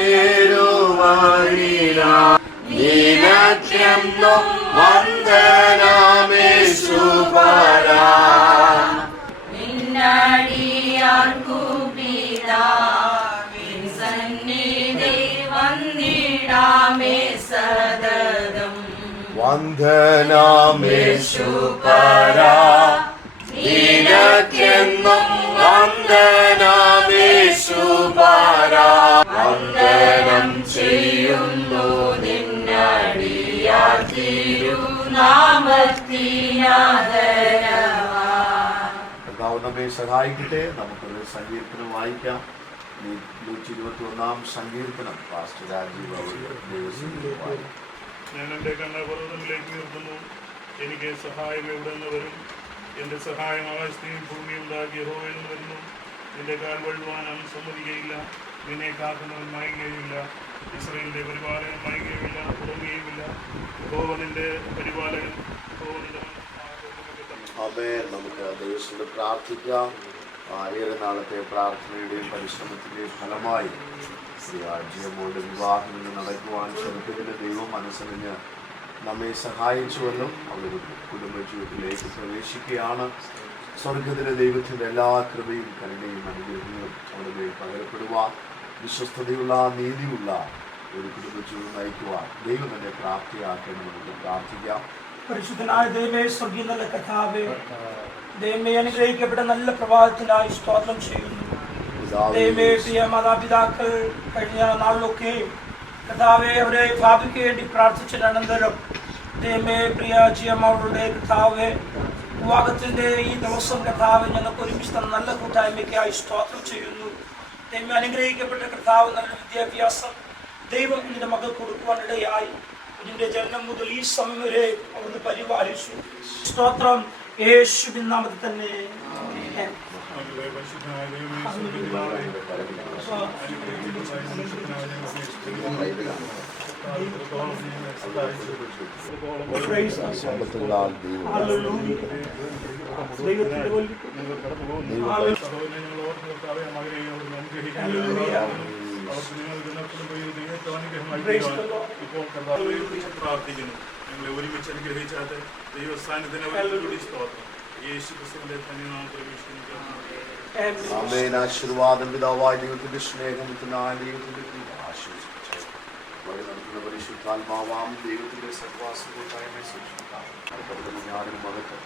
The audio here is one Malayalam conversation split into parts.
ചേരുവാനിനാ നിനക്കെന്നും വന്ദനമേശുപരാ. നിന്നടിയാർക്കു പിതാവിൻ സന്നിധി വന്നിടാമേ സദതം. വന്ദനമേശുപരാ നിനക്കെന്നും വന്ദനമേശുപരാ. വന്ദനം ചെയ്യുന്നു നിന്നടിയാർ തിരുനാമത്തിനാദരവാൻ. കർത്താവ് നമ്മെ സഹായിക്കട്ടെ. നമുക്കൊരു സങ്കീർത്തനം വായിക്കാം. 121 സങ്കീർത്തനം പാസ്റ്റർ രാജീവ് അവർ ദൈവസന്നിധിയിൽ. ഞാൻ എൻ്റെ കണ്ണ് പർവ്വതങ്ങളിലേക്ക് ഉയർത്തുന്നു, എനിക്ക് സഹായം എവിടെ നിന്ന് വരും? എൻ്റെ സഹായം ആകാശത്തെയും ഭൂമിയും ഉണ്ടാക്കിയ യഹോവയിൽ നിന്ന് വരുന്നു. നിന്റെ കാൽ വഴുവാൻ അവൻ സമ്മതിക്കുകയില്ല, നിന്നെ കാക്കുന്നവൻ മയങ്ങുകയില്ല. ഇസ്രായേലിന്റെ പരിപാലകൻ മയങ്ങുകയില്ല, ഉറങ്ങുകയുമില്ല. യഹോവ നിന്റെ പരിപാലകൻ. നമുക്ക് ദൈവത്തോട് പ്രാർത്ഥിക്കാം. ഏറെ നാളത്തെ പ്രാർത്ഥനയുടെയും പരിശ്രമത്തിൻ്റെയും ഫലമായി ജിയമോളുടെ വിവാഹം ഇന്ന് നടക്കുവാൻ ശ്രമിക്കുന്നതിന് ദൈവം മനസ്സറിഞ്ഞ് നമ്മെ സഹായിച്ചുവല്ലോ. അവർ കുടുംബജീവിതത്തിലേക്ക് പ്രവേശിക്കുകയാണ്. സ്വർഗത്തിലെ ദൈവത്തിൻ്റെ എല്ലാ കൃപയും കരുണയും അനുഗ്രഹങ്ങളും അവിടെ പകരപ്പെടുവാൻ, വിശ്വസ്തതയുള്ള നീതിയുള്ള ഒരു കുടുംബജീവിതം നയിക്കുവാൻ ദൈവം തന്നെ പ്രാപ്തിയാക്കണം. നമുക്ക് പ്രാർത്ഥിക്കാം. പരിശുദ്ധനായ ദൈവമേ, സ്വർഗീയ നല്ല കർത്താവേ, ദൈവമേ അനുഗ്രഹിക്കപ്പെട്ട നല്ല പ്രഭാതത്തിനായി സ്തോത്രം ചെയ്യുന്നു. ദൈവമേ, പ്രിയ മാതാപിതാക്കൾ കഴിഞ്ഞ നാളിലൊക്കെ കർത്താവെ അവരെ ഭാവിക്ക് വേണ്ടി പ്രാർത്ഥിച്ചതിന് അനന്തരം ദൈവമേ പ്രിയ ജിയമ്മയുടെ കർത്താവെ വിവാഹത്തിൻ്റെ ഈ ദിവസം കർത്താവ് ഞങ്ങൾക്ക് ഒരുമിച്ച് തന്ന നല്ല കൂട്ടായ്മയ്ക്കായി സ്തോത്രം ചെയ്യുന്നു. ദൈവമേ അനുഗ്രഹിക്കപ്പെട്ട കർത്താവ് നല്ല വിദ്യാഭ്യാസം ദൈവം ഇതിൻ്റെ മകൾ കൊടുക്കുവാനിടയായി. ഇതിൻ്റെ ജനനം മുതൽ ഈ സമയം വരെ അവിടുന്ന് പരിപാലിച്ചു. സ്തോത്രം യേശുവിൻ നാമത്തിൽ തന്നെ. പ്രാർത്ഥിക്കുന്നു. ഞങ്ങളെ ഒരുമിച്ച് അനുഗ്രഹിച്ചാൽ ദൈവസ്ഥാനത്തിന് യേശുക്രിസ്തുവിന്റെ ധന്യനാമത്തിൽ ആമേൻ. ആശീർവാദം പിതാവായ ദൈവത്തിന്റെ സ്നേഹം ദൈവത്തിന്റെ ആശ്വസിച്ച് വഴി നടത്തുന്ന പരിശുദ്ധാത്മാവാം ദൈവത്തിന്റെ സഹവാസ കൂട്ടായ്മ സൂക്ഷിക്കാം. ഞാനും മകത്ത്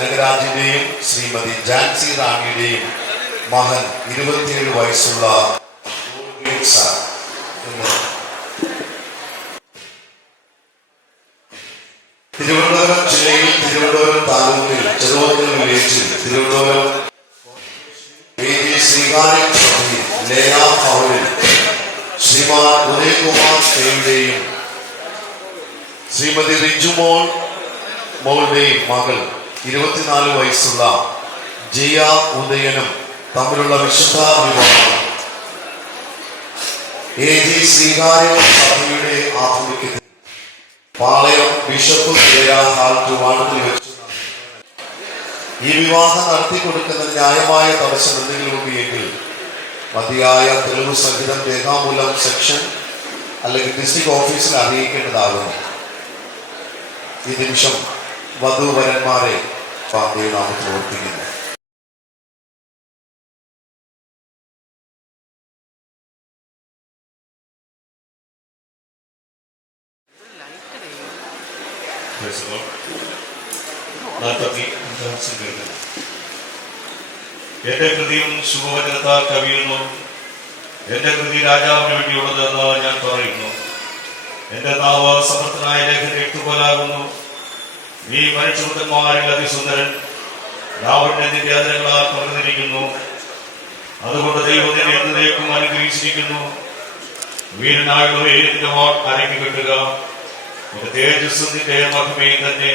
കനകരാജിന്റെയും ശ്രീമതി ജാൻസി റാണിയുടെയും മകൻ 27 വയസ്സുള്ള തിരുവനന്തപുരം ജില്ലയിൽ തിരുവനന്തപുരം താലൂക്കിൽ ചെറുവത്തൂർ വില്ലേജിൽ തിരുവനന്തപുരം ശ്രീകാര്യം ലേന ഭവനിൽ ശ്രീമാൻ ഉദയകുമാർ കെയുടെയും ശ്രീമതി റിജുമോൾ മോളുടെയും മകൾ 24 വയസ്സുള്ള ജിയ ഉദയനും തമ്മിലുള്ള വിശുദ്ധ വിവാഹം ശ്രീകാര്യം സഭയുടെ ആഭിമുഖ്യത്തിൽ പാളയം ബിഷപ്പ് ഹാൾ ട്രിവാൻഡ്രത്തിൽ വെച്ച് ഈ വിവാഹം നടത്തിക്കൊടുക്കുന്ന ന്യായമായ തടസ്സം എന്തെങ്കിലും ഉണ്ടെങ്കിൽ മതിയായ തെളിവ് സഹിതം രേഖാമൂലം സെക്ഷൻ അല്ലെങ്കിൽ ഡിസ്ട്രിക്ട് ഓഫീസിൽ അറിയിക്കേണ്ടതാകുന്നു. ഈ നിമിഷം വധൂവരന്മാരെ ദൈവനാമത്തിൽ ഓർപ്പിക്കുന്നു. എന്റെ കൃതിയും ശുഭവചനത്താൽ കവിയുന്നു. എന്റെ കൃതി രാജാവിന് വേണ്ടിയുള്ളതെന്ന് ഞാൻ പറയുന്നു. എന്റെ നാവ് സമർത്ഥനായ ലേഖന എഴുത്തുപോലാകുന്നു. നീ മനുഷ്യവൃത്തന്മാരിൽ അതിസുന്ദരൻ, രാവണൻ നിന്റെ അതിരങ്ങളാൽ പകർന്നിരിക്കുന്നു. അതുകൊണ്ട് ദൈവം നിന്നെ എന്നേക്കും അനുഗ്രഹിച്ചിരിക്കുന്നു. വീരനായുള്ളവയെ നിന്റെ വാക്ക് അരക്കി കെട്ടുക. നിന്റെ തേജസ്സും നിന്റെ മഹിമയും തന്നെ.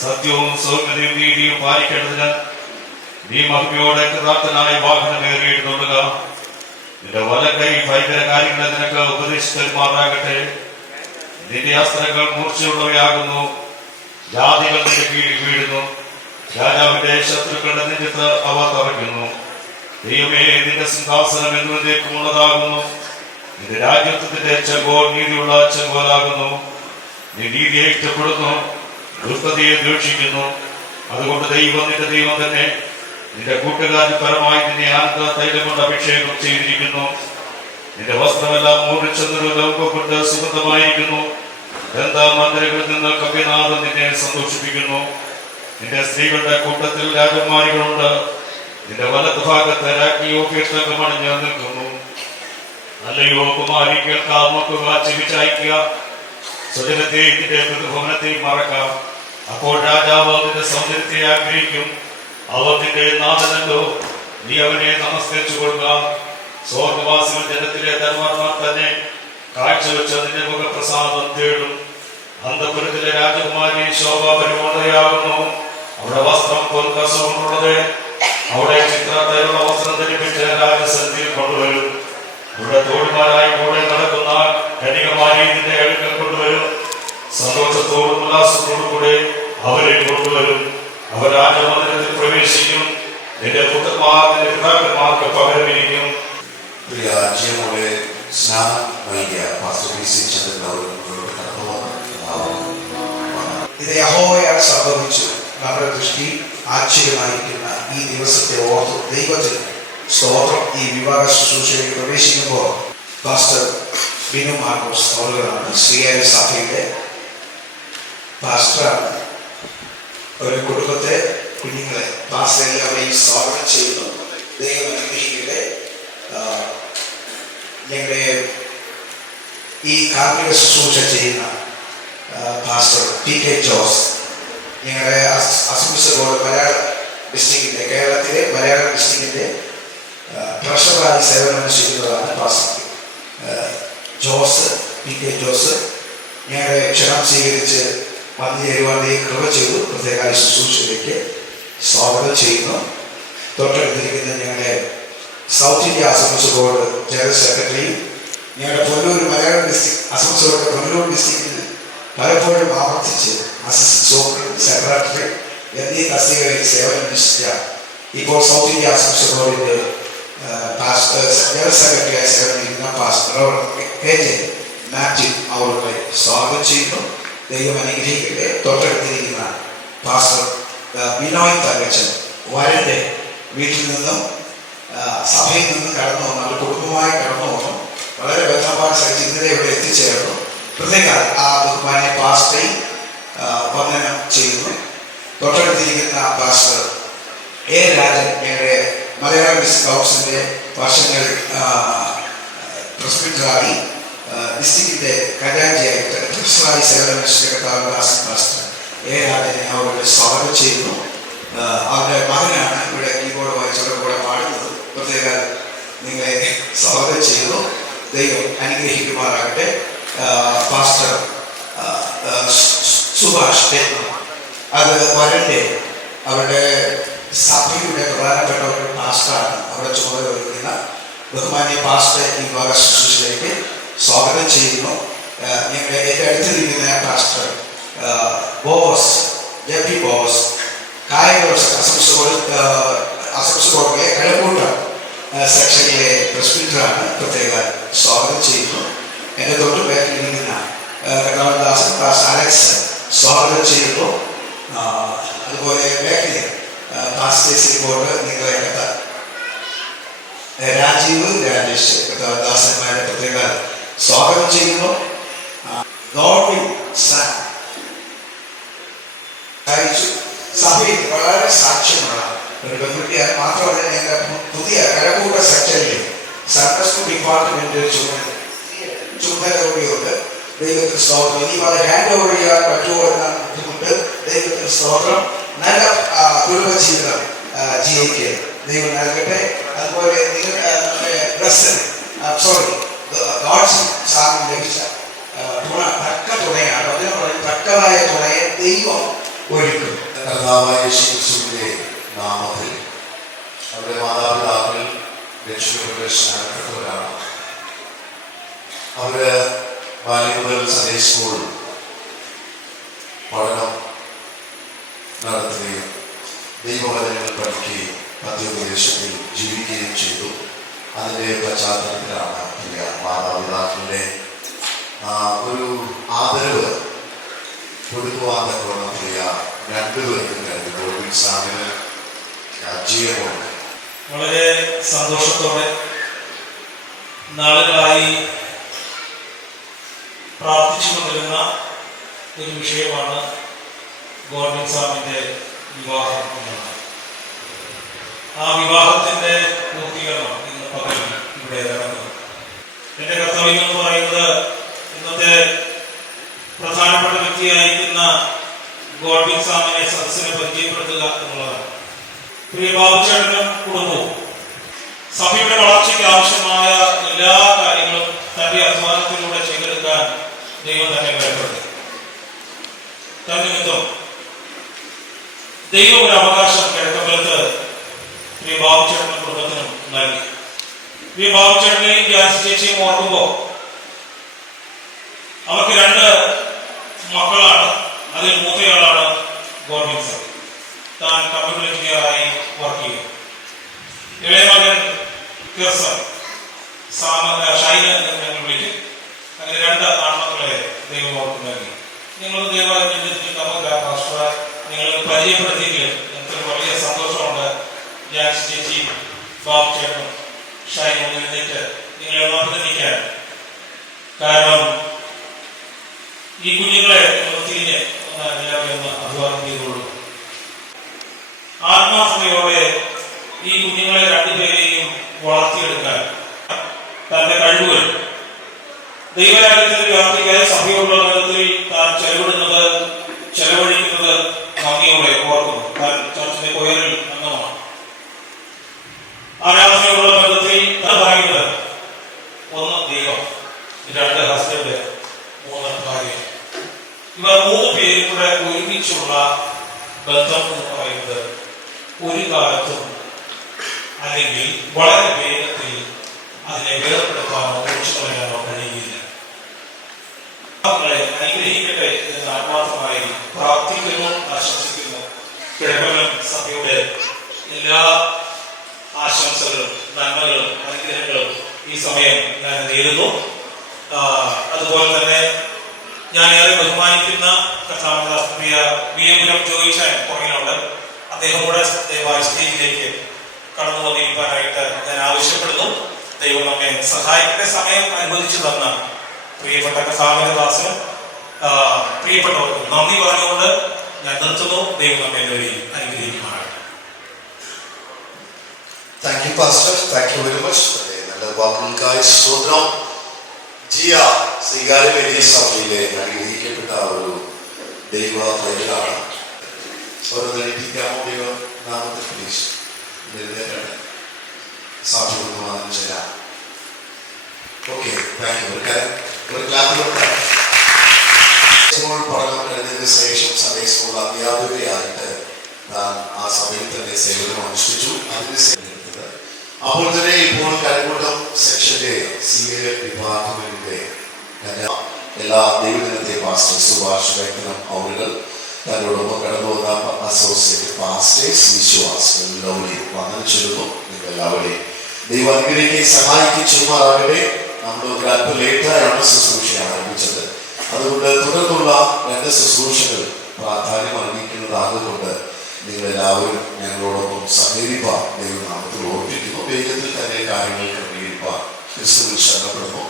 സത്യവും സൗമ്യതയും നീതിയും പാലിക്കേണ്ടതിന് നീ മഹിമയോടെ കൃതാർത്ഥനായ വാഹനമേറിയെടുത്തുകൊള്ളുക. നിന്റെ വലക്കൈ ഭയങ്കര കാര്യങ്ങളെ നിനക്ക് ഉപദേശിച്ചന്മാരാകട്ടെ. നിന്റെ അസ്ത്രങ്ങൾ മൂർച്ചയുള്ളവയാകുന്നു. ജാതികൾ നിന്റെ കീഴിൽ വീഴുന്നു. രാജാവിന്റെ ശത്രുക്കളുടെ നെഞ്ചത്ത് അവ തറയ്ക്കുന്നു. ദൈവമേ, നിന്റെ സിംഹാസനം എന്നേക്കും ഉള്ളതാകുന്നു. നിന്റെ രാജ്യത്വത്തിന്റെ ചെങ്കോൽ നീതിയുള്ള ചെങ്കോലാകുന്നു. നീ നീതിയെ ഇഷ്ടപ്പെടുന്നു, ദുഷ്ടതയെ ദ്വേഷിക്കുന്നു. അതുകൊണ്ട് ദൈവം നിന്റെ ദൈവം തന്നെ. നിന്റെ കൂട്ടുകാരൻ പരമായി നിന്നെ ആനന്ദ തൈലം കൊണ്ട് അഭിഷേകം ചെയ്തിരിക്കുന്നു. നിന്റെ വസ്ത്രമെല്ലാം മൂടിച്ചെന്നൊരു ലൗകം കൊണ്ട് സുഗന്ധമായിരിക്കുന്നു. എന്താ മന്ദിരങ്ങളിൽ നിന്ന് കവിനാഥൻ നിന്നെ സന്തോഷിപ്പിക്കുന്നു. നിന്റെ സ്ത്രീകളുടെ കൂട്ടത്തിൽ രാജകുമാരികളുണ്ട്. നിന്റെ വലത്ത് ഭാഗത്ത് രാജ്ഞിയോ കീർത്തകമണിഞ്ഞ് നിൽക്കുന്നു. അല്ലയോ കുമാരി, കേൾക്കാം, നോക്കുക, ചെവിച്ചായിക്കുക. സ്വജനത്തെയും നിന്റെ പ്രതിഭവനത്തെയും മറക്കാം. അപ്പോൾ രാജാവ് നിന്റെ സൗന്ദര്യത്തെ ആഗ്രഹിക്കും. അവർ നിന്റെ നാഥനല്ലോ, നീ അവനെ നമസ്കരിച്ചു കൊള്ളുക. സ്വർഗവാസികൾ ജനത്തിലെ ധർമ്മന്മാർ തന്നെ കാഴ്ചവെച്ച് നിന്റെ മുഖപ്രസാദം തേടും. അന്തപുരത്തിലെ രാജകുമാരി ശോഭാപരിമോദയാകുന്നു. അവിടെ വസ്ത്രം പൊൻകസമുള്ളത്. അവിടെ ചിത്രത്തിലുള്ള വസ്ത്രം ധരിപ്പിച്ച് രാജസന്നിധിയിൽ കൊണ്ടുവരും. ഇവിടെ തോഴിമാരായി കൂടെ നടക്കുന്ന കന്യകമാരി നിന്റെ അടുക്കൽ കൊണ്ടുവരും. സന്തോഷത്തോടും ഉല്ലാസത്തോടും കൂടെ അവരെ കൊണ്ടുവരും. അവർ രാജമന്ദിരത്തിൽ പ്രവേശിക്കും. നിന്റെ പുത്രന്മാർ നിന്റെ പിതാക്കന്മാർക്ക് പകരമിരിക്കും. പ്രിയ ജിയമോളെ സ്നാനം നൽകിയ പാസ്റ്റർ പി സി ചന്ദ്രൻ അവരോട് ഇത് യഹോവയാൽ സംഭവിച്ചു. നമ്മുടെ ദൃഷ്ടി ആശ്ചര്യമായിരിക്കുന്ന ഈ ദിവസത്തെ ഓർത്തു ദൈവത്തിന് സ്തോത്രം. ഈ വിവാഹ ശുശ്രൂഷയിൽ പ്രവേശിക്കുമ്പോൾ പാസ്റ്റർ ബിനു മാർക്കോസ് അവരുകളാണ് ശ്രീകാര്യ സഭയുടെ പാസ്റ്ററാണ്. ഒരു കുടുംബത്തെ, കുഞ്ഞുങ്ങളെ പാസ്റ്റർ എല്ലാവരെയും സ്വാഗതം ചെയ്യുന്നു. ദൈവം അനുഗ്രഹിക്കട്ടെ. ഞങ്ങളുടെ ഈ കാർമിക ശുശ്രൂഷ ചെയ്യുന്ന പാസ്റ്റർ പി കെ ജോസ്, ഞങ്ങളുടെ അസംബ്ലി ബോർഡ് മലയാള ഡിസ്ട്രിക്റ്റിൻ്റെ, കേരളത്തിലെ മലയാള ഡിസ്ട്രിക്റ്റിൻ്റെ ട്രഷറായി സേവനമനുഷ്ഠിക്കുന്നതാണ് pastor Jose, P K Jose. ഞങ്ങളുടെ ക്ഷണം സ്വീകരിച്ച് വന്നു ചേരുവാൻ കൃപ ചെയ്തു. പ്രത്യേക ശുശ്രൂഷയിലേക്ക് സ്വാഗതം ചെയ്യുന്നു. തൊട്ടടുത്തിരിക്കുന്ന ഞങ്ങളുടെ south India assembly board general സെക്രട്ടറിയും ഞങ്ങളുടെ Ponnur Malayalam district assembly board Ponnur ഡിസ്ട്രിക്റ്റിൽ പലപ്പോഴും ആവർത്തിച്ച് അസിസ്റ്റന്റ് സൂപ്രണ്ട്, സെക്രട്ടറി എന്നീ തസ്തികകളിൽ സേവനമനുഷ്ഠിച്ച ഇപ്പോൾ സൗത്ത് ഇന്ത്യ അസംബ്ലി ബോർഡിൻ്റെ ജനറൽ സെക്രട്ടറിയായി സേവനിക്കുന്ന പാസ്റ്റർ കെ ജെ മാത്യു അവരുടെ സ്വാഗതം ചെയ്യുന്നു. ദൈവം അനുഗ്രഹിക്കട്ടെ. തൊട്ടടുത്തിരിക്കുന്ന പാസ്റ്റർ ബിനോയ് തങ്കച്ചൻ വരൻ്റെ വീട്ടിൽ നിന്നും സഭയിൽ നിന്നും കടന്നു വന്നു, അവർ കുടുംബമായി കടന്നു വന്നു. വളരെ ബന്ധപ്പാട് സഹിച്ച് ഇന്നലെ ഇവിടെ എത്തിച്ചേർന്നു. പ്രത്യേക ആ ബഹുമാനെ പാസ്റ്ററേയും വന്ദനം ചെയ്യുന്നു. തൊട്ടടുത്തിരിക്കുന്ന പാസ്റ്റർ എ രാജൻ ഞങ്ങളുടെ മലയാളം ഡിസ്ട്രിക്ട് കൗൺസിലിൻ്റെ വർഷങ്ങൾ പ്രസിഡന്റായി ഡിസ്ട്രിക്റ്റിൻ്റെ ഖജാൻജിയായിട്ട് പ്രൊഫഷണലായി സേവനമനുഷ്ഠിച്ച കർത്താവദാസൻ പാസ്റ്റർ എ രാജനെ അവരുടെ സ്വാഗതം ചെയ്യുന്നു. അവരുടെ മകനാണ് ഇവിടെ കീബോർഡ് വായിച്ചവരുടെ കൂടെ പാടുന്നത്. പ്രത്യേക നിങ്ങളെ സ്വാഗതം ചെയ്യുന്നു. ദൈവം അനുഗ്രഹിക്കുമാറാകട്ടെ. പാസ്റ്റർ സുഭാഷ് അത് വരണ്ടേ അവരുടെ സഭയുടെ പ്രധാനപ്പെട്ട ഒരു പാസ്റ്ററാണ്. അവിടെ ചുമതല വഹിക്കുന്ന ബഹുമാന്യ പാസ്റ്റർ ഈ വക ശുശ്രൂഷയിലേക്ക് സ്വാഗതം ചെയ്യുന്നു. ഞങ്ങളുടെ ഏറ്റവും അടുത്തിരിക്കുന്ന പാസ്റ്റർ ബോസ് ജെപി ബോസ് കായംകുളം അസംസ്കോട്ടിലെ കഴക്കൂട്ടം സെക്ഷനിലെ പ്രസിഡന്റാണ്. പ്രത്യേക സ്വാഗതം ചെയ്യുന്നു. എൻ്റെ തൊട്ട് ബാക്കിലിരിക്കുന്ന കർത്താവദാസൻ പാസ്റ്റർ അലക്സ് സ്വാഗതം ചെയ്യുന്നു. അതുപോലെ ബാക്കിലെ പാസ്റ്റേഴ്സ് റിപ്പോർട്ട് നിങ്ങളെ രാജീവ് രാജേഷ് കർത്താവദാസന്മാരെ പ്രത്യേക സ്വാഗതം ചെയ്യുന്നു. ഗോഡ്വിൻ സാം സഭയിൽ വളരെ സാക്ഷ്യമുള്ള ഒരു പെൺകുട്ടിയാണ്. മാത്രമല്ല ഞങ്ങളുടെ പുതിയ കഴക്കൂട്ട സെക്ടറിലെ സർക്കസ് ഡിപ്പാർട്ട്മെന്റ് ചുമതല കൂടിയുണ്ട്. ദൈവത്തിന് സ്തോത്രം. ഇനി അത് ഹാൻഡ് ഓവർ ചെയ്യാൻ പറ്റുമോ എന്നാണ് ബുദ്ധിമുട്ട്. ദൈവത്തിന് സ്തോത്രം. നല്ല കുടുംബജീവിതം ജീവിക്കുക ദൈവം നൽകട്ടെ. അതുപോലെ നിങ്ങളുടെ സാറിന് ലഭിച്ച തുണ തക്ക തുണയാണ്. അതിനെ പറയും തക്കതായ തുണയെ ദൈവം ഒരുക്കും. കർത്താവായ യേശുക്രിസ്തുവിന്റെ നാമത്തിൽ അവരുടെ മാതാപിതാക്കൾ രക്ഷിക്കപ്പെട്ട സ്നാനപ്പെട്ടവരാണ്. അവര് ബാല്യം മുതൽ സൺഡേ സ്കൂൾ പഠനം നടത്തുകയും ദൈവവചനങ്ങൾ പഠിക്കുകയും പത്യോപദേശത്തിൽ ജീവിക്കുകയും ചെയ്തു. അതിൻ്റെ പശ്ചാത്തലത്തിലാണ് പ്രിയ മാതാപിതാക്കളുടെ ഒരു ആദരവ് കൊടുക്കുവാൻ തക്കവണ്ണം പ്രിയ രണ്ടുപേർക്കും കഴിഞ്ഞപ്പോൾ സാമിന് ജീവമുണ്ട്. വളരെ സന്തോഷത്തോടെ നാളുകളായി പ്രാർത്ഥിച്ചു കൊണ്ടിരുന്ന ഒരു വിഷയമാണ് ഗോഡ്വിൻ സാമിൻ്റെ വിവാഹം എന്നുള്ളത്. ആ വിവാഹത്തിൻ്റെ പൂർത്തീകരണം ഇന്ന് പകൽ ഇവിടെ നടക്കുന്നു. എൻ്റെ കർത്തവ്യം എന്ന് പറയുന്നത് ഇന്നത്തെ പ്രധാനപ്പെട്ട വ്യക്തിയായിരിക്കുന്ന ഗോഡ്വിൻ സാമിനെ സദസ്സിനെ പരിചയപ്പെടുത്തുക എന്നുള്ളതാണ്. പ്രിയ ബാബുചേട്ടനും കുടുംബവും സഭയുടെ വളർച്ചയ്ക്ക് ആവശ്യമായ എല്ലാ കാര്യങ്ങളും തന്റെ അധ്വാനത്തിലൂടെ ചെയ്തെടുക്കാൻ ദൈവം തന്നെ ഭയപ്പെടുത്തി. തന്നിമിത്തം ദൈവം ഒരു അവകാശം കിഴക്കമ്പലത്ത് പ്രിയ ബാബുചേട്ടനും കുടുംബത്തിനും നൽകി. പ്രിയ ബാബുചേട്ടനെയും ജാൻസി ചേച്ചിയും ഓർക്കുമ്പോൾ അവർക്ക് 2 മക്കളാണ്. അതിൽ മൂത്തയാളാണ് ഗോഡ്വിൻ സാം. താൻ കമ്പ്യൂട്ടർ എഞ്ചിനീയറായി വർക്ക് ചെയ്യും. ഇളയ മകൻ കിർസൺ ഷൈന എന്ന് ഞങ്ങൾ വിളിക്കും. അങ്ങനെ 2 ആൺമക്കളെ ദൈവം അവർക്ക് നൽകി. നിങ്ങൾ ദൈവം നിങ്ങൾ പരിചയപ്പെടുത്തിയെങ്കിൽ എനിക്കൊരു വലിയ സന്തോഷമുണ്ട്. ജാൻസി ചേച്ചി ബാബു ചേട്ടനും ഷൈൻ എഴുന്നേറ്റ് നിങ്ങളെ അഭിനന്ദിക്കാൻ. കാരണം ഈ കുഞ്ഞുങ്ങളെ തിരിഞ്ഞ് എല്ലാവരും ഒന്ന് അഭിവാദം ചെയ്തുകൊള്ളു. ആത്മാർത്ഥതയോടെ ഈ കുഞ്ഞുങ്ങളെ 2 പേരെയും വളർത്തിയെടുക്കാൻ തന്റെ കഴിവുകൾ ദൈവരാജ്യത്തിന്റെ വ്യാപ്തിക്കായി സഭയുള്ള തലത്തിൽ താൻ ചെലവഴിക്കുന്നത് നന്ദിയോടെ ഓർക്കുന്നു. താൻ ചർച്ചിന്റെ കൊയറിൽ അംഗമാണ്. ആരാധനയുള്ള ബന്ധത്തിൽ പറയുന്നത് 1 ദൈവം, 2 ഹസ്ബൻഡ്, 3 ഭാര്യ. ഇവർ 3 പേരും കൂടെ ഒരുമിച്ചുള്ള ബന്ധം എന്ന് പറയുന്നത് ഒരു കാലത്തും അല്ലെങ്കിൽ വളരെ വേഗത്തിൽ അതിനെ വേർപ്പെടുത്താനോ ഒഴിച്ചു കളയാനോ കഴിയുകയില്ല. അനുഗ്രഹിക്കട്ടെ എന്ന് ആത്മാർത്ഥമായി പ്രാർത്ഥിക്കുന്നു, ആശംസിക്കുന്നു. കിഴക്കമ്പലം സഭയുടെ എല്ലാ ആശംസകളും നന്മകളും അനുഗ്രഹങ്ങളും ഈ സമയം ഞാൻ നേരുന്നു. അതുപോലെ തന്നെ ഞാൻ ഏറെ ബഹുമാനിക്കുന്ന കർത്താവിന്റെ വിയപുരം ജോയിച്ചാൻ പുറകിലുണ്ട്. അദ്ദേഹം കൂടെ ദയവായി സ്റ്റേജിലേക്ക് കടന്നു വന്നിരിക്കാനായിട്ട് ഞാൻ ആവശ്യപ്പെടുന്നു. ദൈവം നമ്മെ സഹായിക്കേണ്ട സമയം അനുവദിച്ചു തന്ന പ്രിയപ്പെട്ട കർത്താവിന്റെ ദാസനും പ്രിയപ്പെട്ടവർക്കും നന്ദി പറഞ്ഞുകൊണ്ട് ഞാൻ നിർത്തുന്നു. ദൈവം നമ്മെ അനുഗ്രഹിക്കുമാറാകട്ടെ. Thank you pastor, thank you very much. നല്ല വാക്കുകൾക്കായി സ്തോത്രം. ജിയ ശ്രീകാര്യ സഭയിലെ അനുഗ്രഹിക്കപ്പെട്ട ഒരു ദൈവ പ്രജകളാണ്. ഓരോന്നിരിക്കാമോ ദൈവ നാമത്തിൽ പ്ലീസ് സാക്ഷ്യപ്പെടുത്തുവാനും ചെയ്യാം. Okay, thank you. ഒരു ക്ലാസ്സിലോട്ട് സ്കൂൾ പഠനം കഴിഞ്ഞതിന് ശേഷം സൺഡേ സ്കൂൾ അധ്യാപികയായിട്ട് താൻ ആ സഭയിൽ തന്നെ സേവനം അനുഷ്ഠിച്ചു. അതിന് അപ്പോൾ തന്നെ ഇപ്പോൾ കരിമുട്ടം സെക്ഷന്റെ CA വിഭാഗങ്ങളുടെ എല്ലാ ദൈവദിനത്തെ പാസ്റ്റർ സുഭാഷ് വ്യക്തനം അവരുകൾ തന്നോടൊപ്പം കടന്നു വന്ന അസോസിയേറ്റ് പാസ്റ്റേഴ്സ് വിശ്വാസികൾ എല്ലാവരെയും വന്ദനം ചൊല്ലുന്നു. നിങ്ങൾ എല്ലാവരെയും ദൈവം അനുഗ്രഹിക്കുകയും സഹായിക്കുകയും ചെയ്യുമാറാകട്ടെ. നമ്മൾ ഒരു അല്പം ലേറ്റായാണ് ശുശ്രൂഷ ആരംഭിച്ചത്. അതുകൊണ്ട് തുടർന്നുള്ള 2 ശുശ്രൂഷകൾ പ്രാധാന്യം അറിയിക്കുന്നതാകൊണ്ട് നിങ്ങളെല്ലാവരും ഞങ്ങളോടൊപ്പം സഹകരിപ്പാൻ ദൈവനാമത്തിൽ ഓർപ്പിക്കുന്നു. വേഗത്തിൽ തന്നെ കാര്യങ്ങൾ ക്രമീകരിപ്പാൻ ക്രിസ്തുവിൽ ശരണപ്പെടുന്നു.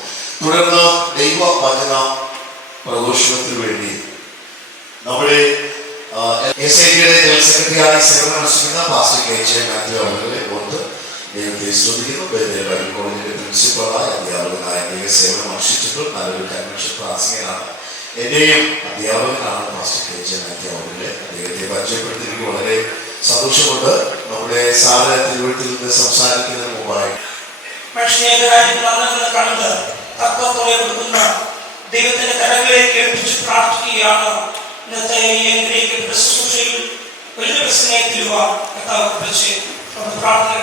തുടർന്ന് ദൈവ വചന പ്രഘോഷണത്തിന് വേണ്ടി നമ്മുടെ SITയുടെ ജനറൽ സെക്രട്ടറിയായി സേവനം അനുഷ്ഠിക്കുന്ന പാസ്റ്റർ KJ മാത്യു അവരുടെ ഓർത്ത് ദൈവത്തെ സ്തുതിക്കുന്നു. ബൈബിൾ കോളേജിന്റെ പ്രിൻസിപ്പളായ അധ്യാപകനായ സേവനം അനുഷ്ഠിച്ചിട്ടും നല്ലൊരു കൺവെൻഷൻ പ്രാസംഗികനാണ്. എന്റെയും അധ്യാപകനാണ് പാസ്റ്റർ KJ മാത്യു അവരുടെ. അദ്ദേഹത്തെ പരിചയപ്പെടുത്തിയെങ്കിൽ വളരെ സന്തോഷമുണ്ട്. നമ്മുടെ സാറ് തിരുവഴുത്തിൽ നിന്ന് സംസാരിക്കുന്നതിന് മുമ്പായി കണ്ട് തത്വത്തോടെ കൊടുക്കുന്ന ദൈവത്തിന്റെ കരങ്ങളിലേക്ക് ഏൽപ്പിച്ച് പ്രാർത്ഥിക്കുകയാണ്. ഇന്നത്തെ ഈ അനുഗ്രഹിക്കപ്പെട്ട ശുശ്രൂഷയിൽ വലിയ പ്രശ്നമായി തീരുവാൻ കർത്താവ് പ്രാർത്ഥന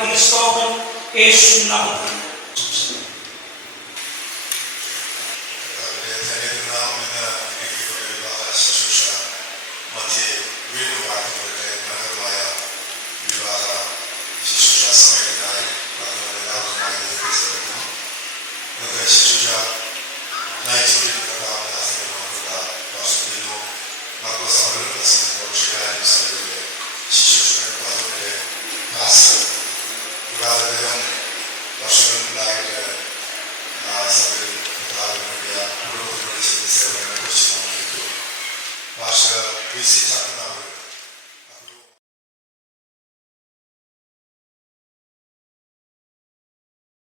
യേശു നാമത്തിൽ